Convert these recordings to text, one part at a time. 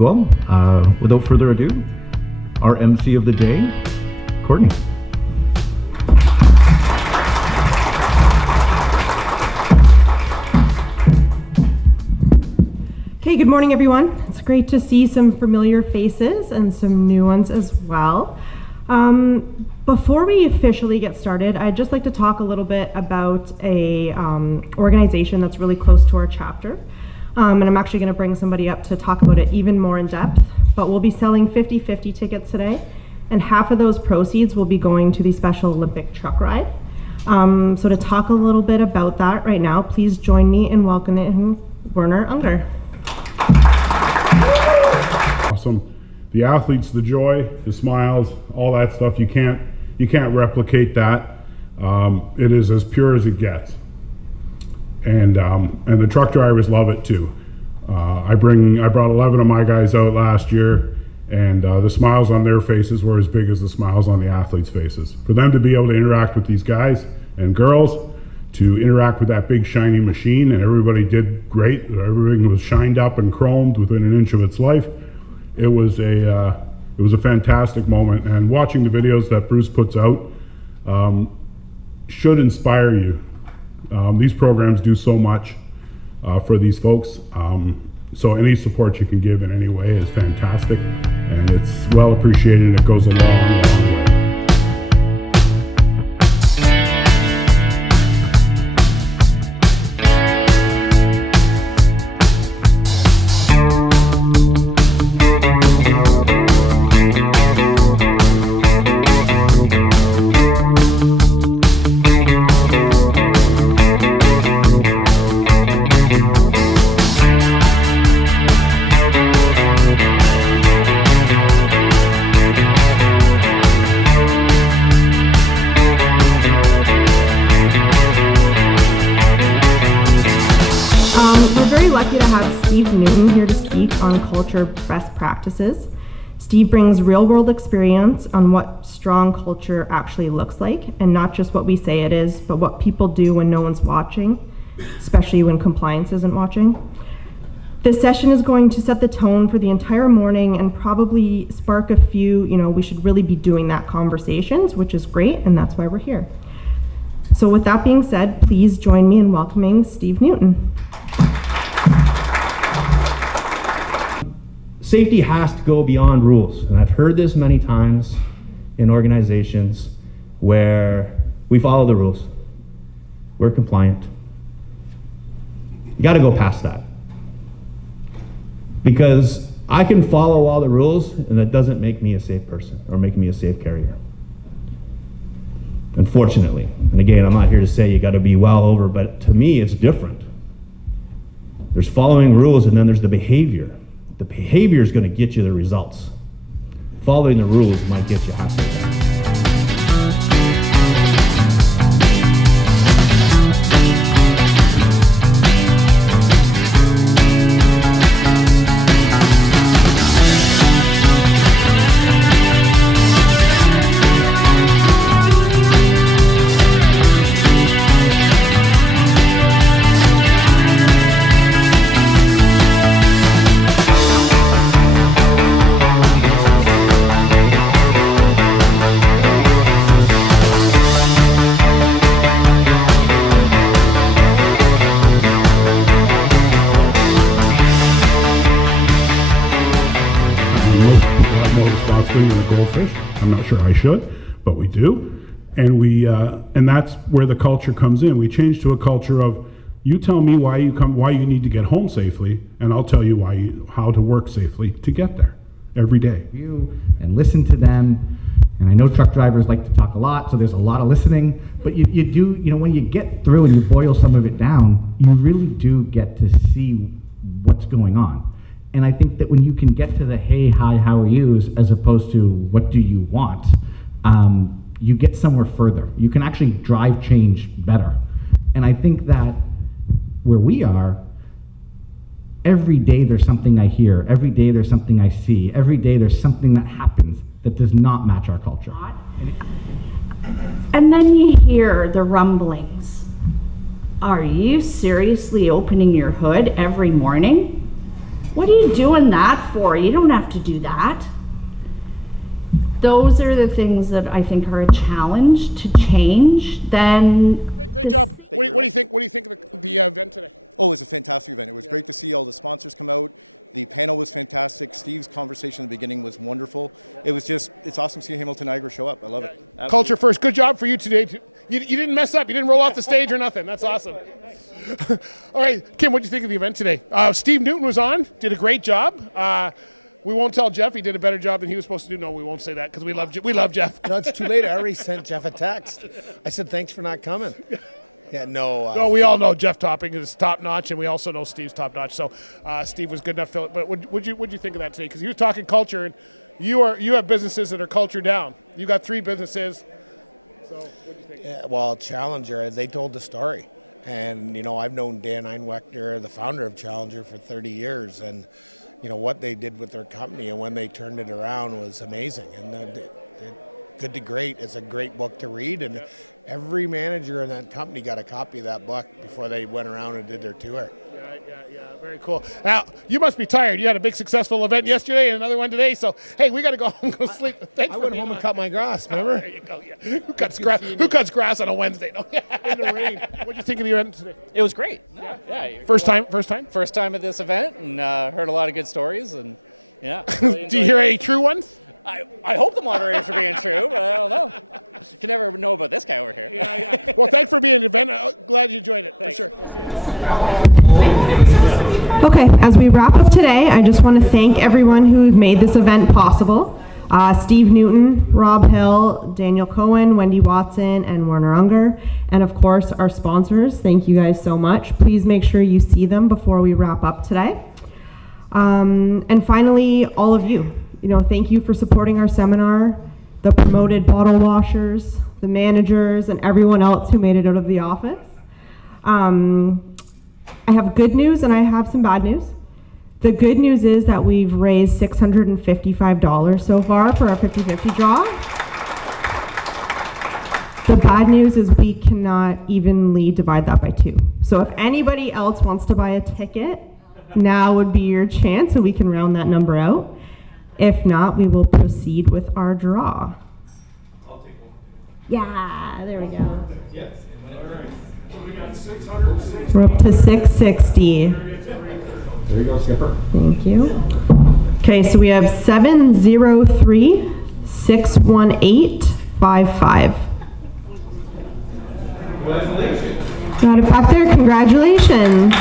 Well, without further ado, our MC of the day, Courtney. Okay, good morning everyone. It's great to see some familiar faces and some new ones as well. Before we officially get started, I'd just like to talk a little bit about a organization that's really close to our chapter. And I'm actually going to bring somebody up to talk about it even more in depth, but we'll be selling 50/50 tickets today, and half of those proceeds will be going to the Special Olympic truck ride. So to talk a little bit about that right now, please join me in welcoming Werner Unger. Awesome. The athletes, the joy, the smiles, all that stuff, you can't replicate that. It is as pure as it gets. And the truck drivers love it too. I brought 11 of my guys out last year, and the smiles on their faces were as big as the smiles on the athletes' faces. For them to be able to interact with these guys and girls, to interact with that big shiny machine, and everybody did great. Everything was shined up and chromed within an inch of its life. It was a fantastic moment, and watching the videos that Bruce puts out should inspire you. These programs do so much for these folks, so any support you can give in any way is fantastic, and it's well appreciated, and it goes a long, long way. On culture best practices. Steve brings real-world experience on what strong culture actually looks like, and not just what we say it is, but what people do when no one's watching, especially when compliance isn't watching. This session is going to set the tone for the entire morning and probably spark a few, we should really be doing that conversations, which is great, and that's why we're here. So with that being said, please join me in welcoming Steve Newton. Safety has to go beyond rules, and I've heard this many times in organizations where we follow the rules, we're compliant. You got to go past that, because I can follow all the rules and that doesn't make me a safe person or make me a safe carrier, unfortunately. And again, I'm not here to say you got to be well over, but to me it's different. There's following rules, and then there's the behavior. The behavior is going to get you the results. Following the rules might get you halfway there. I'm not sure I should, but we do, and that's where the culture comes in. We change to a culture of, you tell me why you need to get home safely, and I'll tell you how to work safely to get there every day. And listen to them. And I know truck drivers like to talk a lot, so there's a lot of listening. But you do, when you get through and you boil some of it down, you really do get to see what's going on. And I think that when you can get to the hey, hi, how are yous, as opposed to what do you want, you get somewhere further. You can actually drive change better. And I think that where we are, every day there's something I hear, every day there's something I see, every day there's something that happens that does not match our culture. And then you hear the rumblings. Are you seriously opening your hood every morning? What are you doing that for? You don't have to do that. Those are the things that I think are a challenge to change. Then Great job. What do you think? What do you think of the event today? Oh, it was a fantastic event. It was great to see all the sponsors come out. The panel was fantastic. Steve's conversation in the beginning was wonderful. It's awesome to see Hamilton Niagara show up. I love it. Absolutely. Culture first. Good job for you today. You didn't mess up. You didn't roll off the stage or nothing. That's awesome. All right, Kim, what do you think of the event today? Steve Newton was on, did a great job. We won't tell Jeff he did a better job than he was supposed to do. No, we won't say that because we love Jeff. No, it's too late. I already sent Jeff a text. I said, thanks for not coming. Yeah, no. No, we all know Jeff Topping is top notch, and we also know Steve's top notch. So Steve was good enough. But what'd you think of that today? Because he was talking culture, and you have businesses that are culture down. You got 3 businesses. So what'd you think? Yeah, well, Challenger, they told the story. And, I've known Dan Einwechter, the founder of Challenger, for 30 years. And, what they did with their company and when they turned it around was amazing. And Good to Great is a great book to read. And every manager in that company got a copy of that book before they went around and did their tour. Yeah, very cool. Now, you must be tired. You had a big successful event yesterday and another one today. So, hey, we got to go home and go sleep. Thanks I went home and cut my grass, remember? There you go, yeah. Who cuts grass on a Wednesday? No. In the rain. What did you think of the event today? It was great. Yeah. First time? First time at this event, and heard a lot of good stories, and yeah. Do you hear any true ones? I hope the moderators are being true, but I don't know. You can never know about this guy over here. Yeah. Well, thanks for being at the event. Glad you enjoyed it. Thanks. For sure. We'll see you. Okay, as we wrap up today, I just want to thank everyone who made this event possible. Steve Newton, Rob Hill, Daniel Cohen, Wendy Watson, and Werner Unger. And of course, our sponsors. Thank you guys so much. Please make sure you see them before we wrap up today. And finally, all of you. Thank you for supporting our seminar, the promoted bottle washers, the managers, and everyone else who made it out of the office. I have good news and I have some bad news. The good news is that we've raised $655 so far for our 50-50 draw. The bad news is we cannot evenly divide that by 2. So if anybody else wants to buy a ticket, now would be your chance so we can round that number out. If not, we will proceed with our draw. I'll take one. Yeah, there we go. Yes. We're up to 660. There you go, Skipper. Thank you. Okay, so we have 703-618-55. Congratulations. Got it back there. Congratulations.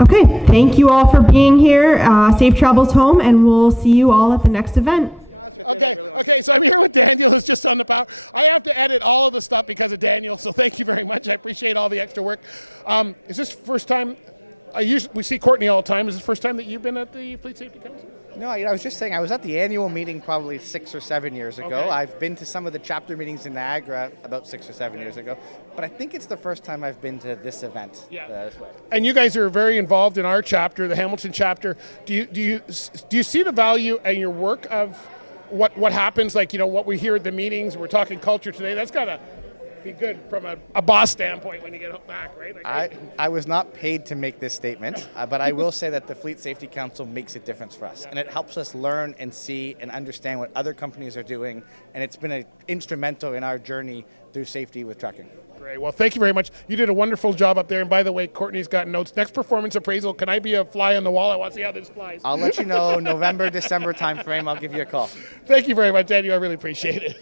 Okay, thank you all for being here. Safe travels home, and we'll see you all at the next event. Okay, so I'm here with Daniel, who's just on the power. I have to edit all of the stuff because of Daniel, so thank you very much. I appreciate all the extra work. Is this first time? We see Courtney all the time. Is this the first time that you've been at the Fleet Safety Council? No, I was just saying, I was at the annual meeting probably 6 or 7 years ago. Okay. I've been to some of the chapter meetings in Niagara about 6 or 7 years ago, but I think it's the first time I've been to this event. This way. And you guys are very involved in our chapter, the Hamilton chapter. Do you see the value in your work of what happens? Like, what we hear at the meetings. We're talking culture today. That's gotta be good from a boss standpoint when you get back, right? I was not paid to make this statement, but I will say that the Fleet Safety Council makes a difference for us, and it helps us learn and see and understand what other companies are doing, and it's been instrumental in our journey through safety with trucking. Great. Well, thank you very much. You did a wonderful job up there, and by the way, Courtney's got notes. Next performance appraisal, can I be a fly on the wall? I want to see how this flies. I'll let you know November, December timeframe. I'll give you a call. Thank you very much, Daniel. I really appreciate it.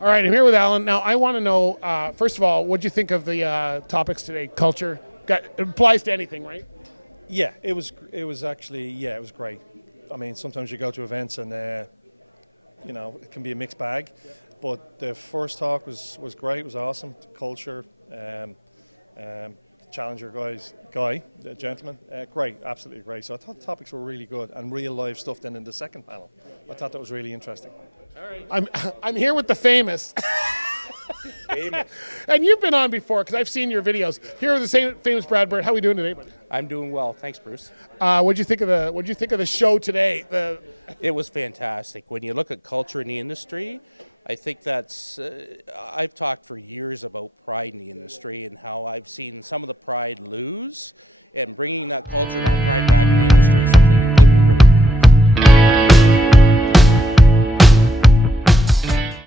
All right, I'm here with Alan. Now, I want to know, first of all, what do you think of the topics today? Culture. It applies to anything, right? Yeah, it was actually, it was great. I mean, sometimes you go to events and, it can be a mixed bag. But the first talk was great. It was awesome. The culture, Challenger the gentleman, great, absolutely great. So I thought the topics were really good and real life stuff then in the second panel. I thought that was really interesting. All right. I'm here with the famous. And you've been on before because I've seen your videos. Here with the same famous Brad Bird. How are we doing today, buddy? I'm doing well, thanks, Bruce. What'd you think of the show today? It was fantastic. When you look at culture in the industry, I think that's, I've talked for years about pride in the industry and how I've seen some of the pride lose, and bringing that culture and that pride back in the industry is something